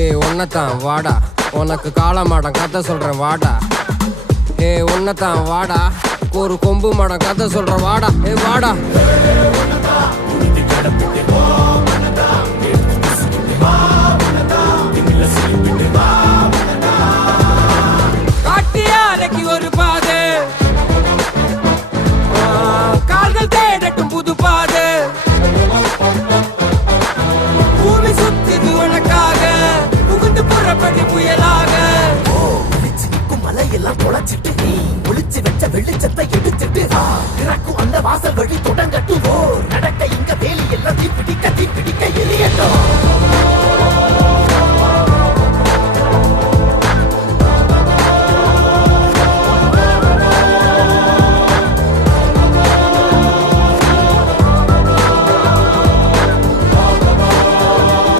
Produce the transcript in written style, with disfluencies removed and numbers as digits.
ஏய் ஒன்னதான் வாடா, உனக்கு காளமாடம் கதை சொல்றேன் வாடா. ஏய் ஒன்னதான் வாடா, ஒரு கொம்பு மாடம் கதை சொல்றேன் வாடா. ஏய் வாடா.